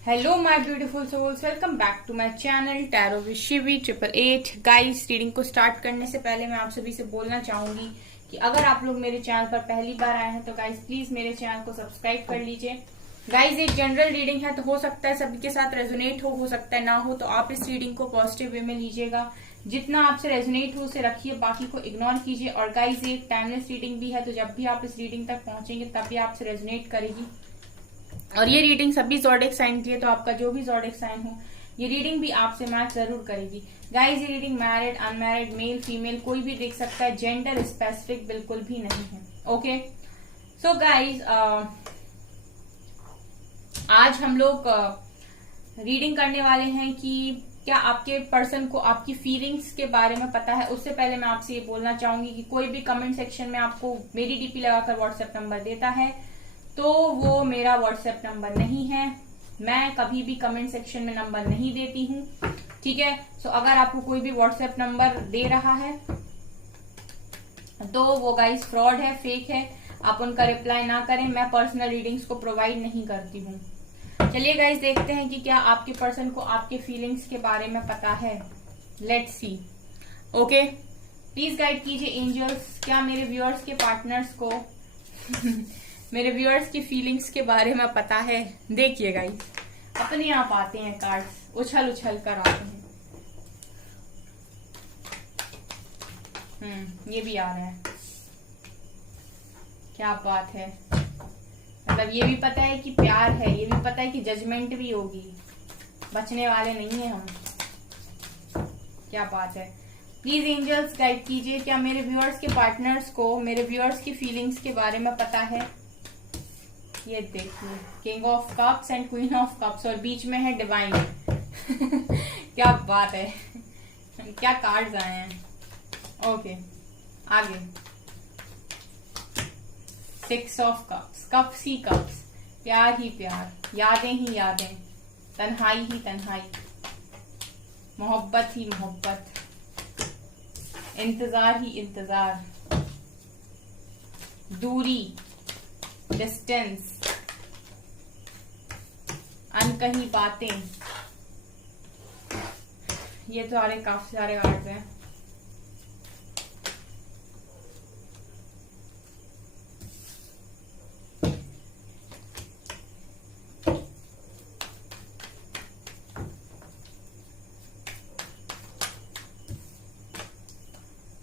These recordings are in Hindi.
Hello my beautiful souls, welcome back to my channel tarot with Shivi 888। Guys, reading को स्टार्ट करने से पहले मैं आप सभी से बोलना चाहूंगी कि अगर आप लोग मेरे चैनल पर पहली बार आए हैं तो गाइस प्लीज मेरे चैनल को सब्सक्राइब कर लीजिए। गाइस, एक जनरल रीडिंग है तो हो सकता है सभी के साथ रेजोनेट हो सकता है ना हो, तो आप इस रीडिंग को पॉजिटिव वे में लीजिएगा। जितना आपसे रेजोनेट हो उसे रखिए, बाकी को इग्नोर कीजिए। और गाइस, ये एक टाइमलेस रीडिंग भी है, तो जब भी आप इस रीडिंग तक पहुंचेंगे तब भी आपसे रेजोनेट करेगी। और ये रीडिंग सभी ज़ोडिएक साइन की है, तो आपका जो भी ज़ोडिएक साइन हो ये रीडिंग भी आपसे मैच जरूर करेगी। गाइस, ये reading married, unmarried, male, female कोई भी देख सकता है, जेंडर स्पेसिफिक बिल्कुल भी नहीं है। ओके, सो गाइस, आज हम लोग रीडिंग करने वाले हैं कि क्या आपके पर्सन को आपकी फीलिंग्स के बारे में पता है। उससे पहले मैं आपसे ये बोलना चाहूंगी कि कोई भी कमेंट सेक्शन में आपको मेरी डीपी लगाकर व्हाट्सएप नंबर देता है तो वो मेरा व्हाट्सएप नंबर नहीं है। मैं कभी भी कमेंट सेक्शन में नंबर नहीं देती हूँ, ठीक है। सो अगर आपको कोई भी व्हाट्सएप नंबर दे रहा है तो वो गाइस फ्रॉड है, फेक है। आप उनका रिप्लाई ना करें, मैं पर्सनल रीडिंग्स को प्रोवाइड नहीं करती हूँ। चलिए गाइस, देखते हैं कि क्या आपके पर्सन को आपके फीलिंग्स के बारे में पता है। Let's see. Okay, please guide कीजिए एंजल्स, क्या मेरे व्यूअर्स के पार्टनर्स को मेरे व्यूअर्स की फीलिंग्स के बारे में पता है। देखिए गाइस, अपने आप आते हैं कार्ड्स, उछल उछल कर आते हैं। ये भी आ रहा है, क्या बात है। मतलब ये भी पता है कि प्यार है, ये भी पता है कि जजमेंट भी होगी, बचने वाले नहीं है हम। क्या बात है। प्लीज एंजल्स गाइड कीजिए, क्या मेरे व्यूअर्स के पार्टनर्स को मेरे व्यूअर्स की फीलिंग्स के बारे में पता है। ये देखिए, king of cups and queen of cups, और बीच में है डिवाइन। क्या बात है, क्या कार्ड्स आए हैं। ओके, आगे 6 of cups, cups he cups, प्यार ही प्यार, यादें ही यादें, तन्हाई ही तन्हाई, मोहब्बत ही मोहब्बत, इंतजार ही इंतजार, दूरी, डिस्टेंस, अनकही बातें। ये तो काफी सारे कार्ड्स हैं।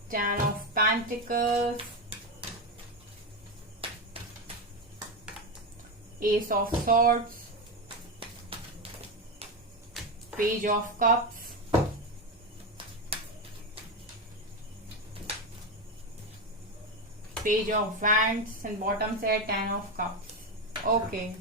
Ten of Pentacles, Ace of Swords, Page of Cups, Page of Wands, and bottom से 10 of Cups. Okay.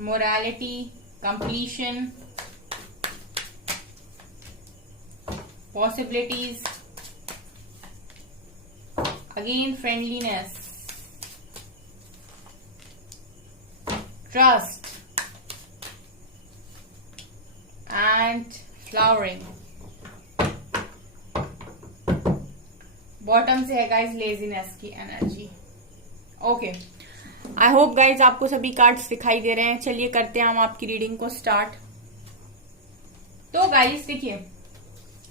Morality, completion, possibilities, again friendliness, trust, and flowering. Bottom से है गाइज लेजीनेस की energy. Okay, I hope guys आपको सभी कार्ड्स दिखाई दे रहे हैं। चलिए करते हैं हम आपकी रीडिंग को स्टार्ट। तो गाइज देखिए,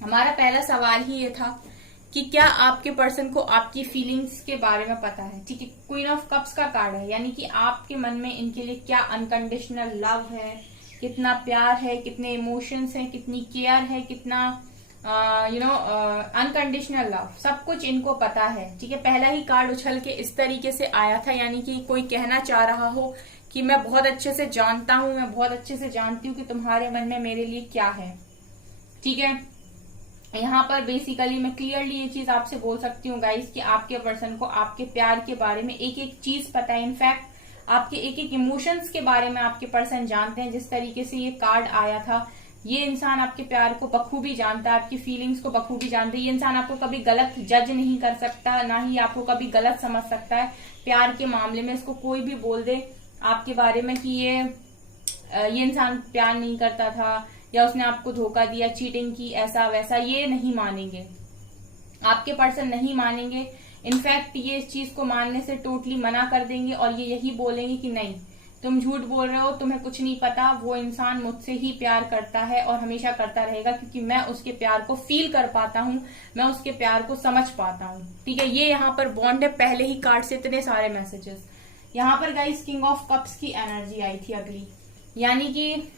हमारा पहला सवाल ही ये था कि क्या आपके पर्सन को आपकी फीलिंग्स के बारे में पता है। ठीक है, क्वीन ऑफ कप्स का कार्ड है, यानी कि आपके मन में इनके लिए क्या अनकंडीशनल लव है, कितना प्यार है, कितने इमोशंस हैं, कितनी केयर है, कितना अनकंडीशनल लव, सब कुछ इनको पता है। ठीक है, पहला ही कार्ड उछल के इस तरीके से आया था, यानी कि कोई कहना चाह रहा हो कि मैं बहुत अच्छे से जानता हूं, मैं बहुत अच्छे से जानती हूँ कि तुम्हारे मन में मेरे लिए क्या है। ठीक है, यहाँ पर बेसिकली मैं क्लियरली ये चीज आपसे बोल सकती हूँ गाइस कि आपके पर्सन को आपके प्यार के बारे में एक एक चीज पता है। इनफैक्ट आपके एक एक इमोशंस के बारे में आपके पर्सन जानते हैं। जिस तरीके से ये कार्ड आया था, ये इंसान आपके प्यार को बखूबी जानता है, आपकी फीलिंग्स को बखूबी जानता है। ये इंसान आपको कभी गलत जज नहीं कर सकता, ना ही आपको कभी गलत समझ सकता है प्यार के मामले में। इसको कोई भी बोल दे आपके बारे में कि ये इंसान प्यार नहीं करता था या उसने आपको धोखा दिया, चीटिंग की, ऐसा वैसा, ये नहीं मानेंगे, आपके पर्सन नहीं मानेंगे। इनफैक्ट ये इस चीज को मानने से टोटली मना कर देंगे और ये यही बोलेंगे कि नहीं, तुम झूठ बोल रहे हो, तुम्हें कुछ नहीं पता, वो इंसान मुझसे ही प्यार करता है और हमेशा करता रहेगा, क्योंकि मैं उसके प्यार को फील कर पाता हूँ, मैं उसके प्यार को समझ पाता हूँ। ठीक है, ये यहाँ पर बॉन्ड है। पहले ही कार्ड से इतने सारे मैसेजेस। यहाँ पर गाइस किंग ऑफ कप्स की एनर्जी आई थी अगली, यानी कि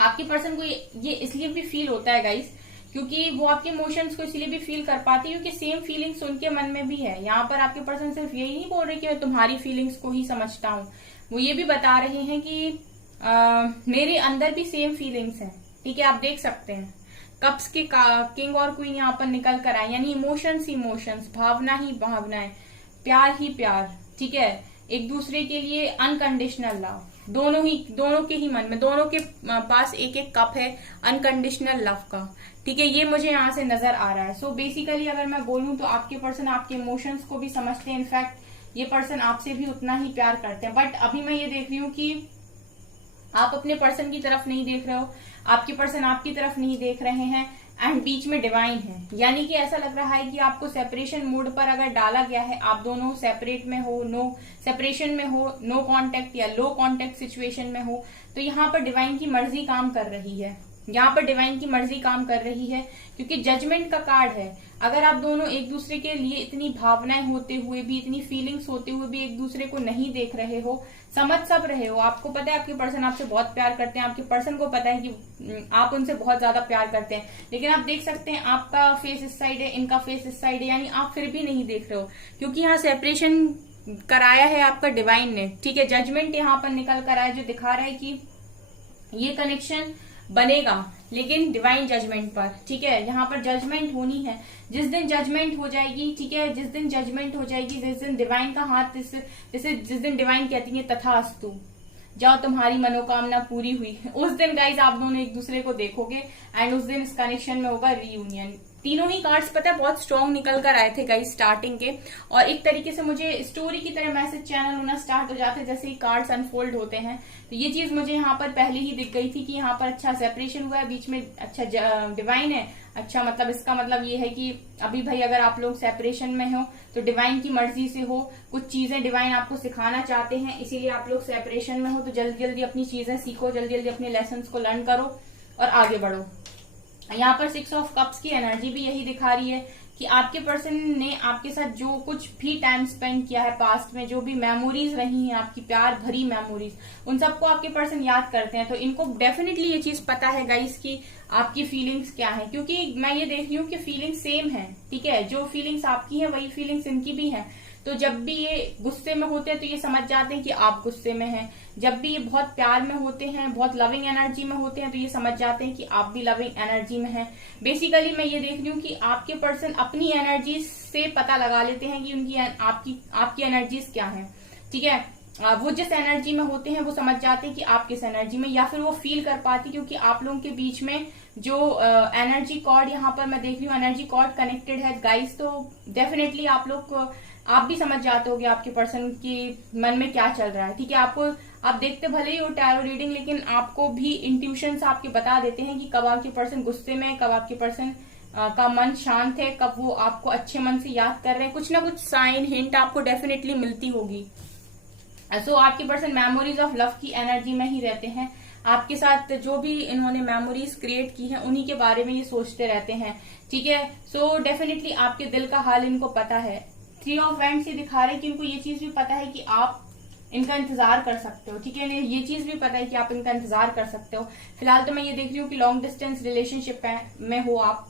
आपके पर्सन को ये इसलिए भी फील होता है गाइस, क्योंकि वो आपके इमोशंस को इसलिए भी फील कर पाती है क्योंकि सेम फीलिंग्स उनके मन में भी है। यहाँ पर आपके पर्सन सिर्फ यही नहीं बोल रहे कि मैं तुम्हारी फीलिंग्स को ही समझता हूँ, वो ये भी बता रहे हैं कि मेरे अंदर भी सेम फीलिंग्स हैं। ठीक है, आप देख सकते हैं कप्स के किंग और क्वीन यहाँ पर निकल कर आए, यानी इमोशंस, भावना ही भावनाएं, प्यार ही प्यार। ठीक है, एक दूसरे के लिए अनकंडीशनल लव, दोनों के ही मन में, दोनों के पास एक एक कप है अनकंडीशनल लव का। ठीक है, ये मुझे यहाँ से नजर आ रहा है। सो बेसिकली अगर मैं बोलूं तो आपके पर्सन आपके इमोशंस को भी समझते हैं। इनफैक्ट ये पर्सन आपसे भी उतना ही प्यार करते हैं। बट अभी मैं ये देख रही हूँ कि आप अपने पर्सन की तरफ नहीं देख रहे हो, आपके पर्सन आपकी तरफ नहीं देख रहे हैं, एंड बीच में डिवाइन है, यानी कि ऐसा लग रहा है कि आपको सेपरेशन मोड पर अगर डाला गया है, आप दोनों सेपरेट में हो, सेपरेशन में हो, नो कांटेक्ट या लो कांटेक्ट सिचुएशन में हो, तो यहाँ पर डिवाइन की मर्जी काम कर रही है। यहाँ पर डिवाइन की मर्जी काम कर रही है क्योंकि जजमेंट का कार्ड है। अगर आप दोनों एक दूसरे के लिए इतनी भावनाएं होते हुए भी, इतनी फीलिंग्स होते हुए भी एक दूसरे को नहीं देख रहे हो, समझ सब रहे हो, आपको पता है आपके पर्सन आपसे बहुत प्यार करते हैं, आपके पर्सन को पता है कि आप उनसे बहुत ज्यादा प्यार करते हैं, लेकिन आप देख सकते हैं आपका फेस इस साइड है, इनका फेस इस साइड है, यानी आप फिर भी नहीं देख रहे हो क्योंकि यहाँ सेपरेशन कराया है आपका डिवाइन ने। ठीक है, जजमेंट यहाँ पर निकल कर आया जो दिखा रहा है कि ये कनेक्शन बनेगा लेकिन डिवाइन जजमेंट पर। ठीक है, यहाँ पर जजमेंट होनी है। जिस दिन जजमेंट हो जाएगी, ठीक है, जिस दिन जजमेंट हो जाएगी, जिस दिन डिवाइन का हाथ जैसे जिस दिन डिवाइन कहती है तथास्तु, जाओ तुम्हारी मनोकामना पूरी हुई, उस दिन गाइज आप दोनों एक दूसरे को देखोगे एंड उस दिन इस कनेक्शन में होगा रीयूनियन। तीनों ही कार्ड्स पता है बहुत स्ट्रॉन्ग निकल कर आए थे गाइस स्टार्टिंग के, और एक तरीके से मुझे स्टोरी की तरह मैसेज चैनल होना स्टार्ट हो जाते जैसे ही कार्ड्स अनफोल्ड होते हैं। तो ये चीज मुझे यहाँ पर पहले ही दिख गई थी कि यहाँ पर अच्छा सेपरेशन हुआ है, बीच में अच्छा डिवाइन है। अच्छा, मतलब इसका मतलब ये है कि अभी भाई अगर आप लोग सेपरेशन में हो तो डिवाइन की मर्जी से हो, कुछ चीजें डिवाइन आपको सिखाना चाहते हैं, इसीलिए आप लोग सेपरेशन में हो। तो जल्दी जल्दी अपनी चीजें सीखो, जल्दी जल्दी अपने लेसन को लर्न करो और आगे बढ़ो। यहाँ पर 6 ऑफ कप्स की एनर्जी भी यही दिखा रही है कि आपके पर्सन ने आपके साथ जो कुछ भी टाइम स्पेंड किया है पास्ट में, जो भी मेमोरीज रही हैं आपकी प्यार भरी मेमोरीज, उन सबको आपके पर्सन याद करते हैं। तो इनको डेफिनेटली ये चीज पता है गाइस कि आपकी फीलिंग्स क्या है, क्योंकि मैं ये देख रही हूँ कि फीलिंग्स सेम है। ठीक है, जो फीलिंग्स आपकी है वही फीलिंग्स इनकी भी है। तो जब भी ये गुस्से में होते हैं तो ये समझ जाते हैं कि आप गुस्से में हैं, जब भी ये बहुत प्यार में होते हैं, बहुत लविंग एनर्जी में होते हैं, तो ये समझ जाते हैं कि आप भी लविंग एनर्जी में हैं। बेसिकली मैं ये देख रही हूँ कि आपके पर्सन अपनी एनर्जी से पता लगा लेते हैं कि उनकी आपकी एनर्जीज क्या है। ठीक है, वो जिस एनर्जी में होते हैं वो समझ जाते हैं कि आप किस एनर्जी में, या फिर वो फील कर पाती, क्योंकि आप लोगों के बीच में जो एनर्जी कॉर्ड यहाँ पर मैं देख रही हूँ, एनर्जी कॉर्ड कनेक्टेड है गाइस। तो डेफिनेटली आप भी समझ जाते होगे आपके पर्सन की मन में क्या चल रहा है। ठीक है, आप देखते भले ही हो टैरो रीडिंग, लेकिन आपको भी इंट्यूशंस आपके बता देते हैं कि कब आपके पर्सन गुस्से में, कब आपके पर्सन का मन शांत है, कब वो आपको अच्छे मन से याद कर रहे हैं। कुछ ना कुछ साइन हिंट आपको डेफिनेटली मिलती होगी। सो आपके पर्सन मेमोरीज ऑफ लव की एनर्जी में ही रहते हैं। आपके साथ जो भी इन्होंने मेमोरीज क्रिएट की हैं उन्हीं के बारे में ये सोचते रहते हैं। ठीक है, सो डेफिनेटली आपके दिल का हाल इनको पता है। 3 ऑफ वैंड्स ये दिखा रहे हैं कि इनको ये चीज भी पता है कि आप इनका इंतजार कर सकते हो। ठीक है, ये चीज भी पता है कि आप इनका इंतजार कर सकते हो। फिलहाल तो मैं ये देख रही हूँ कि लॉन्ग डिस्टेंस रिलेशनशिप में हो आप,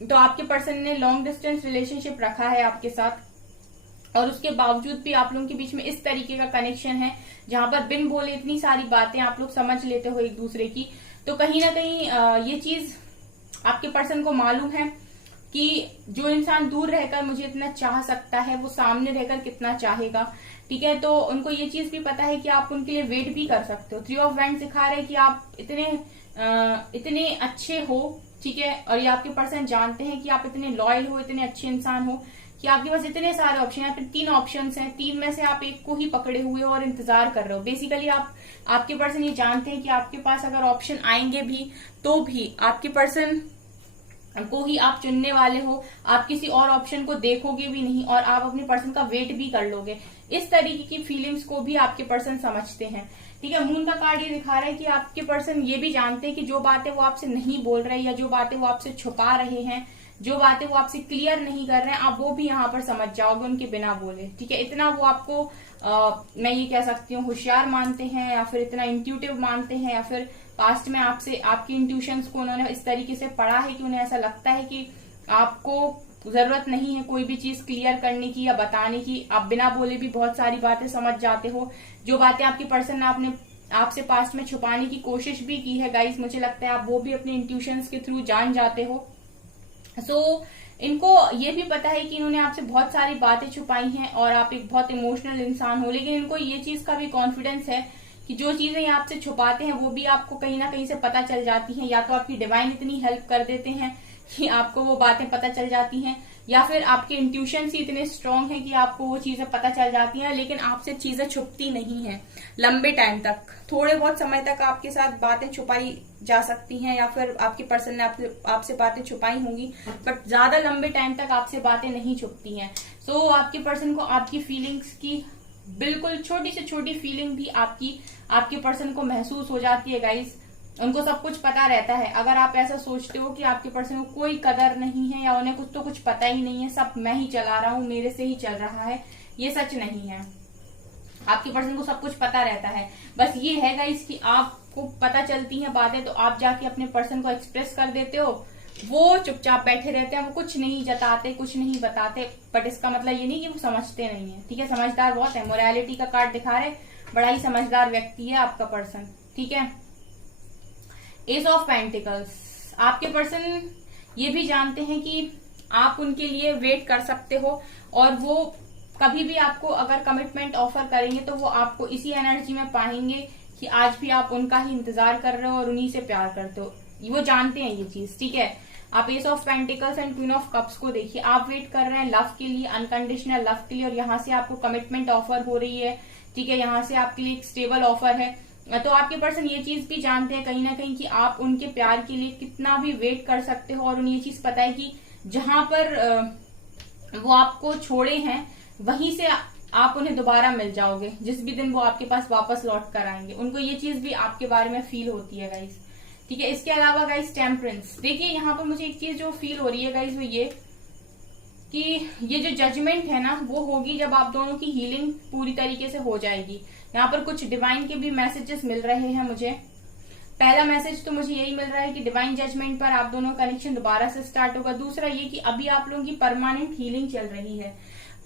तो आपके पर्सन ने लॉन्ग डिस्टेंस रिलेशनशिप रखा है आपके साथ, और उसके बावजूद भी आप लोगों के बीच में इस तरीके का कनेक्शन है जहां पर बिन बोले इतनी सारी बातें आप लोग समझ लेते हो एक दूसरे की। तो कहीं ना कहीं ये चीज आपके पर्सन को मालूम है कि जो इंसान दूर रहकर मुझे इतना चाह सकता है वो सामने रहकर कितना चाहेगा। ठीक है, तो उनको ये चीज भी पता है कि आप उनके लिए वेट भी कर सकते हो। 3 ऑफ वैंड्स दिखा रहे हैं कि आप इतने इतने अच्छे हो, ठीक है, और ये आपके पर्सन जानते हैं कि आप इतने लॉयल हो, इतने अच्छे इंसान हो कि आपके पास इतने सारे ऑप्शन, यहाँ पे 3 ऑप्शंस हैं, 3 में से आप एक को ही पकड़े हुए हो और इंतजार कर रहे हो। बेसिकली आपके पर्सन ये जानते हैं कि आपके पास अगर ऑप्शन आएंगे भी तो भी आपके पर्सन को ही आप चुनने वाले हो, आप किसी और ऑप्शन को देखोगे भी नहीं और आप अपने पर्सन का वेट भी कर लोगे। इस तरीके की फीलिंग्स को भी आपके पर्सन समझते हैं, ठीक है। मून का कार्ड ये दिखा रहा है कि आपके पर्सन ये भी जानते हैं कि जो बातें वो आपसे नहीं बोल रहे या जो बातें वो आपसे छुपा रहे हैं, जो बातें वो आपसे क्लियर नहीं कर रहे हैं, आप वो भी यहाँ पर समझ जाओगे उनके बिना बोले, ठीक है। इतना वो आपको मैं ये कह सकती हूँ होशियार मानते हैं या फिर इतना इंट्यूटिव मानते हैं, या फिर पास्ट में आपसे आपकी इंट्यूशंस को उन्होंने इस तरीके से पढ़ा है कि उन्हें ऐसा लगता है कि आपको जरूरत नहीं है कोई भी चीज क्लियर करने की या बताने की, आप बिना बोले भी बहुत सारी बातें समझ जाते हो। जो बातें आपके पर्सन ने आपसे पास्ट में छुपाने की कोशिश भी की है गाइस, मुझे लगता है आप वो भी अपने इंट्यूशंस के थ्रू जान जाते हो। इनको ये भी पता है कि इन्होंने आपसे बहुत सारी बातें छुपाई हैं और आप एक बहुत इमोशनल इंसान हो, लेकिन इनको ये चीज का भी कॉन्फिडेंस है कि जो चीजें ये आपसे छुपाते हैं वो भी आपको कहीं ना कहीं से पता चल जाती हैं। या तो आपकी डिवाइन इतनी हेल्प कर देते हैं कि आपको वो बातें पता चल जाती हैं, या फिर आपके इंट्यूशन ही इतने स्ट्रांग है कि आपको वो चीजें पता चल जाती हैं, लेकिन आपसे चीजें छुपती नहीं है लंबे टाइम तक। थोड़े बहुत समय तक आपके साथ बातें छुपाई जा सकती हैं या फिर आपके पर्सन ने आपसे बातें छुपाई होंगी, बट ज्यादा लंबे टाइम तक आपसे बातें नहीं छुपती हैं। सो आपके पर्सन को आपकी फीलिंग्स की बिल्कुल छोटी से छोटी फीलिंग भी आपके पर्सन को महसूस हो जाती है गाइस। उनको सब कुछ पता रहता है। अगर आप ऐसा सोचते हो कि आपके पर्सन को कोई कदर नहीं है या उन्हें कुछ पता ही नहीं है, सब मैं ही चला रहा हूँ, मेरे से ही चल रहा है, ये सच नहीं है। आपके पर्सन को सब कुछ पता रहता है। बस ये है गाइस कि आपको पता चलती हैं बातें तो आप जाके अपने पर्सन को एक्सप्रेस कर देते हो, वो चुपचाप बैठे रहते हैं, वो कुछ नहीं जताते, कुछ नहीं बताते, बट इसका मतलब ये नहीं कि वो समझते नहीं है, ठीक है। समझदार बहुत है, मोरालिटी का कार्ड दिखा रहे, बड़ा ही समझदार व्यक्ति है आपका पर्सन, ठीक है। एस ऑफ पेंटिकल्स, आपके पर्सन ये भी जानते हैं कि आप उनके लिए वेट कर सकते हो और वो कभी भी आपको अगर कमिटमेंट ऑफर करेंगे तो वो आपको इसी एनर्जी में पाएंगे कि आज भी आप उनका ही इंतजार कर रहे हो और उन्हीं से प्यार करते हो। वो जानते हैं ये चीज, ठीक है। आप S of pentacles and queen of cups को देखिए, आप वेट कर रहे हैं लव के लिए, अनकंडीशनल लव के लिए, और यहाँ से आपको कमिटमेंट ऑफर हो रही है, ठीक है। यहाँ से आपके लिए एक स्टेबल ऑफर है। तो आपके पर्सन ये चीज भी जानते हैं कहीं ना कहीं कि आप उनके प्यार के लिए कितना भी वेट कर सकते हो, और उन्हें ये चीज पता है कि जहां पर वो आपको छोड़े हैं वहीं से आप उन्हें दोबारा मिल जाओगे जिस भी दिन वो आपके पास वापस लौट कर आएंगे। उनको ये चीज भी आपके बारे में फील होती है गाइस, ठीक है। इसके अलावा गाइस टेम्परेंस, देखिए यहाँ पर मुझे एक चीज जो फील हो रही है गाइस वो ये कि ये जो जजमेंट है ना वो होगी जब आप दोनों की हीलिंग पूरी तरीके से हो जाएगी। यहाँ पर कुछ डिवाइन के भी मैसेजेस मिल रहे हैं मुझे। पहला मैसेज तो मुझे यही मिल रहा है कि डिवाइन जजमेंट पर आप दोनों कनेक्शन दोबारा से स्टार्ट होगा। दूसरा ये कि अभी आप लोगों की परमानेंट हीलिंग चल रही है।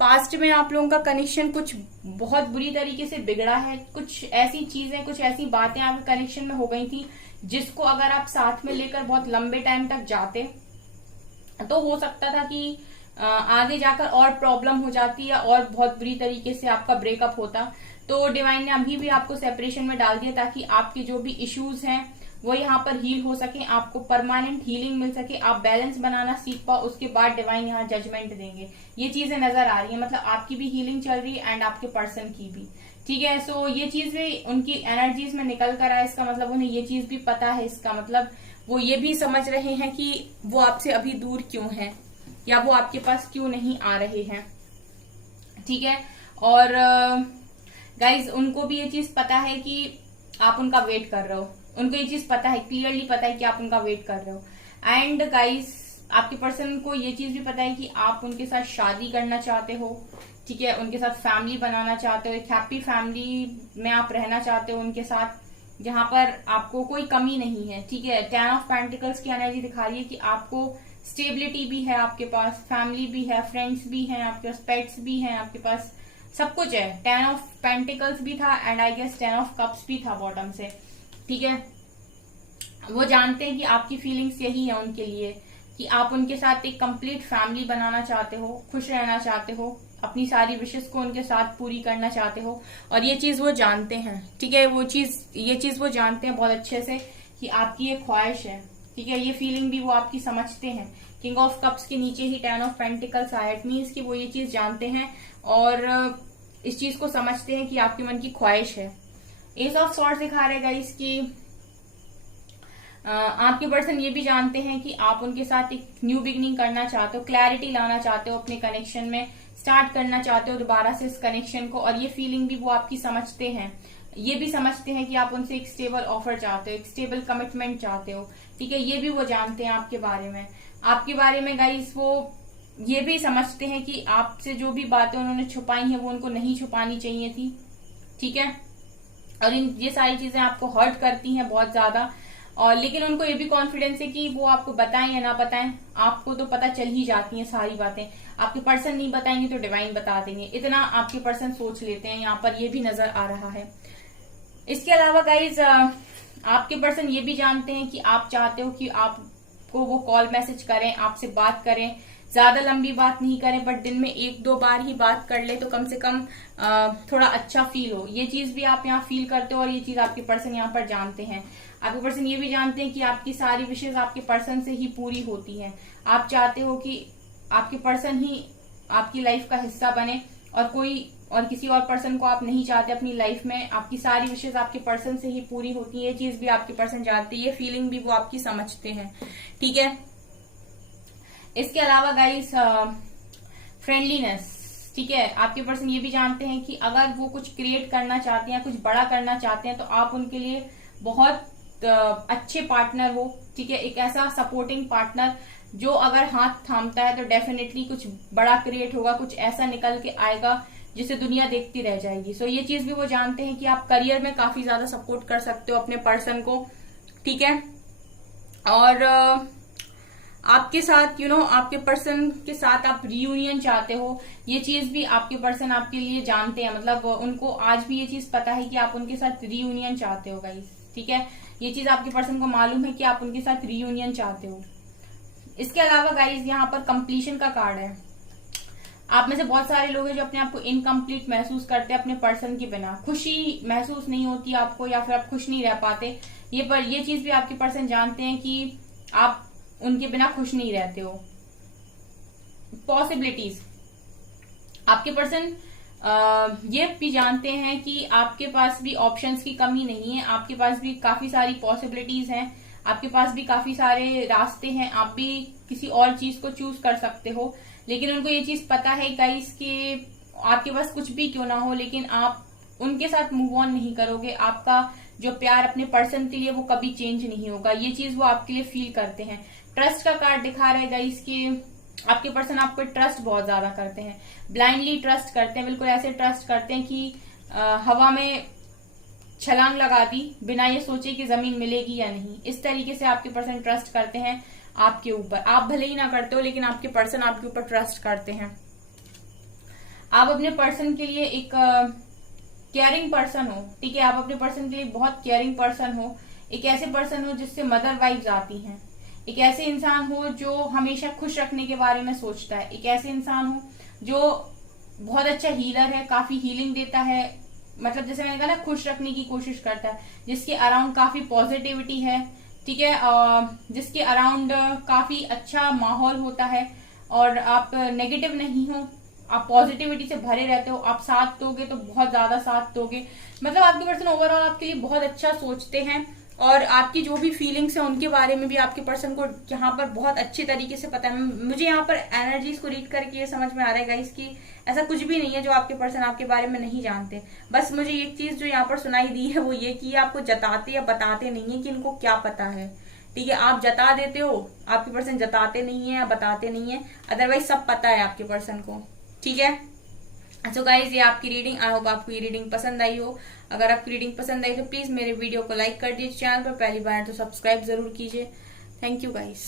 पास्ट में आप लोगों का कनेक्शन कुछ बहुत बुरी तरीके से बिगड़ा है, कुछ ऐसी चीजें, कुछ ऐसी बातें आपके कनेक्शन में हो गई थी जिसको अगर आप साथ में लेकर बहुत लंबे टाइम तक जाते तो हो सकता था कि आगे जाकर और प्रॉब्लम हो जाती है और बहुत बुरी तरीके से आपका ब्रेकअप होता। तो डिवाइन ने अभी भी आपको सेपरेशन में डाल दिया ताकि आपके जो भी इश्यूज हैं वो यहाँ पर हील हो सके, आपको परमानेंट हीलिंग मिल सके, आप बैलेंस बनाना सीख पाओ। उसके बाद डिवाइन यहाँ जजमेंट देंगे। ये चीजें नजर आ रही है, मतलब आपकी भी हीलिंग चल रही है एंड आपके पर्सन की भी, ठीक है। सो ये चीज भी उनकी एनर्जीज में निकल कर आए, इसका मतलब उन्हें ये चीज भी पता है। इसका मतलब वो ये भी समझ रहे हैं कि वो आपसे अभी दूर क्यों है या वो आपके पास क्यों नहीं आ रहे हैं, ठीक है। और गाइज उनको भी ये चीज पता है कि आप उनका वेट कर रहे हो, उनको ये चीज पता है, क्लियरली पता है कि आप उनका वेट कर रहे हो। एंड गाइज आपके पर्सन को ये चीज भी पता है कि आप उनके साथ शादी करना चाहते हो, ठीक है, उनके साथ फैमिली बनाना चाहते हो, एक हैप्पी फैमिली में आप रहना चाहते हो उनके साथ जहां पर आपको कोई कमी नहीं है, ठीक है। 10 ऑफ पेंटिकल्स की एनर्जी दिखा रही है कि आपको स्टेबिलिटी भी है, आपके पास फैमिली भी है, फ्रेंड्स भी हैं, आपके पास पेट्स भी हैं, आपके पास सब कुछ है। 10 ऑफ पेंटिकल्स भी था and I guess 10 of cups भी था बॉटम से, ठीक है। वो जानते हैं कि आपकी फीलिंग्स यही है उनके लिए कि आप उनके साथ एक कंप्लीट फैमिली बनाना चाहते हो, खुश रहना चाहते हो, अपनी सारी विशेष को उनके साथ पूरी करना चाहते हो, और ये चीज वो जानते हैं, ठीक है। ये चीज वो जानते हैं बहुत अच्छे से कि आपकी ये ख्वाहिश है, ठीक है। ये फीलिंग भी वो आपकी समझते हैं। किंग ऑफ कप्स के नीचे ही 10 ऑफ पेंटिकल्स आया, इट मीन्स कि वो ये चीज जानते हैं और इस चीज को समझते हैं कि आपके मन की ख्वाहिश है। एस ऑफ सॉर्ड्स दिखा रहे गाइस कि आपके पर्सन ये भी जानते हैं कि आप उनके साथ एक न्यू बिगनिंग करना चाहते हो, क्लैरिटी लाना चाहते हो, अपने कनेक्शन में स्टार्ट करना चाहते हो दोबारा से इस कनेक्शन को, और ये फीलिंग भी वो आपकी समझते हैं। ये भी समझते हैं कि आप उनसे एक स्टेबल ऑफर चाहते हो, एक स्टेबल कमिटमेंट चाहते हो, ठीक है। ये भी वो जानते हैं आपके बारे में गाइस। वो ये भी समझते हैं कि आपसे जो भी बातें उन्होंने छुपाई हैं वो उनको नहीं छुपानी चाहिए थी, ठीक है। और ये सारी चीजें आपको हर्ट करती हैं बहुत ज्यादा, और लेकिन उनको ये भी कॉन्फिडेंस है कि वो आपको बताएं या ना बताएं, आपको तो पता चल ही जाती हैं सारी बातें। आपके पर्सन नहीं बताएंगे तो डिवाइन बता देंगे, इतना आपके पर्सन सोच लेते हैं, यहाँ पर ये भी नजर आ रहा है। इसके अलावा गाइज आपके पर्सन ये भी जानते हैं कि आप चाहते हो कि आपको वो कॉल मैसेज करें, आपसे बात करें, ज्यादा लंबी बात नहीं करें, बट दिन में 1-2 बार ही बात कर ले तो कम से कम थोड़ा अच्छा फील हो। ये चीज भी आप यहाँ फील करते हो और ये चीज आपके पर्सन यहाँ पर जानते हैं। आपके पर्सन ये भी जानते हैं कि आपकी सारी विशेष आपके पर्सन से ही पूरी होती हैं। आप चाहते हो कि आपके पर्सन ही आपकी लाइफ का हिस्सा बने और किसी और पर्सन को आप नहीं चाहते अपनी लाइफ में। आपकी सारी विशेष आपके पर्सन से ही पूरी होती है, ये चीज भी आपके पर्सन जानते हैं, ये फीलिंग भी वो आपकी समझते हैं, ठीक है। इसके अलावा गाइस फ्रेंडलीनेस, ठीक है। आपके पर्सन ये भी जानते हैं कि अगर वो कुछ क्रिएट करना चाहते हैं, कुछ बड़ा करना चाहते हैं, तो आप उनके लिए बहुत अच्छे पार्टनर हो, ठीक है। एक ऐसा सपोर्टिंग पार्टनर जो अगर हाथ थामता है तो डेफिनेटली कुछ बड़ा क्रिएट होगा, कुछ ऐसा निकल के आएगा जिसे दुनिया देखती रह जाएगी। सो ये चीज भी वो जानते हैं कि आप करियर में काफी ज्यादा सपोर्ट कर सकते हो अपने पर्सन को, ठीक है। और आपके साथ आपके पर्सन के साथ आप रियूनियन चाहते हो, ये चीज भी आपके पर्सन आपके लिए जानते हैं। मतलब उनको आज भी ये चीज पता है कि आप उनके साथ रियूनियन चाहते हो गाइस, ठीक है। ये चीज आपके पर्सन को मालूम है कि आप उनके साथ रियूनियन चाहते हो। इसके अलावा गाइस यहाँ पर कंप्लीशन का कार्ड है। आप में से बहुत सारे लोग हैं जो अपने आप को इनकम्प्लीट महसूस करते हैं अपने पर्सन के बिना, खुशी महसूस नहीं होती आपको, या फिर आप खुश नहीं रह पाते। ये चीज भी आपके पर्सन जानते हैं कि आप उनके बिना खुश नहीं रहते हो। पॉसिबिलिटीज, आपके पर्सन ये भी जानते हैं कि आपके पास भी ऑप्शंस की कमी नहीं है, आपके पास भी काफी सारी पॉसिबिलिटीज हैं, आपके पास भी काफी सारे रास्ते हैं, आप भी किसी और चीज को चूज कर सकते हो। लेकिन उनको ये चीज पता है गाइस कि आपके पास कुछ भी क्यों ना हो, लेकिन आप उनके साथ मूव ऑन नहीं करोगे। आपका जो प्यार अपने पर्सन के लिए वो कभी चेंज नहीं होगा, ये चीज वो आपके लिए फील करते हैं। ट्रस्ट का कार्ड दिखा रहा है गाइस कि आपके पर्सन आपको ट्रस्ट बहुत ज्यादा करते हैं, ब्लाइंडली ट्रस्ट करते हैं, बिल्कुल ऐसे ट्रस्ट करते हैं कि हवा में छलांग लगा दी बिना ये सोचे कि जमीन मिलेगी या नहीं। इस तरीके से आपके पर्सन ट्रस्ट करते हैं आपके ऊपर। आप भले ही ना करते हो, लेकिन आपके पर्सन आपके ऊपर ट्रस्ट करते हैं। आप अपने पर्सन के लिए एक केयरिंग पर्सन हो, ठीक है। आप अपने पर्सन के लिए बहुत केयरिंग पर्सन हो, एक ऐसे पर्सन हो जिससे मदर वाइब्स आती हैं, एक ऐसे इंसान हो जो हमेशा खुश रखने के बारे में सोचता है, एक ऐसे इंसान हो जो बहुत अच्छा हीलर है, काफी हीलिंग देता है, मतलब जैसे मैंने कहा ना खुश रखने की कोशिश करता है, जिसके अराउंड काफी पॉजिटिविटी है, ठीक है, जिसके अराउंड काफी अच्छा माहौल होता है और आप नेगेटिव नहीं हो, आप पॉजिटिविटी से भरे रहते हो। आप साथ दोगे तो बहुत ज्यादा साथ दोगे, मतलब आपके पर्सन ओवरऑल आपके लिए बहुत अच्छा सोचते हैं और आपकी जो भी फीलिंग्स है उनके बारे में भी आपके पर्सन को यहाँ पर बहुत अच्छे तरीके से पता है। मुझे यहाँ पर एनर्जीज को रीड करके ये समझ में आ रहा है गाइस कि ऐसा कुछ भी नहीं है जो आपके पर्सन आपके बारे में नहीं जानते। बस मुझे एक चीज जो यहाँ पर सुनाई दी है वो ये कि आपको जताते या बताते नहीं है कि इनको क्या पता है, ठीक है। आप जता देते हो, आपके पर्सन जताते नहीं है या बताते नहीं है, अदरवाइज सब पता है आपके पर्सन को, ठीक है। सो गाइज ये आपकी रीडिंग, आई होप आपको ये रीडिंग पसंद आई हो। अगर आपकी रीडिंग पसंद आई तो प्लीज मेरे वीडियो को लाइक कर दीजिए, चैनल पर पहली बार तो सब्सक्राइब जरूर कीजिए। Thank you guys.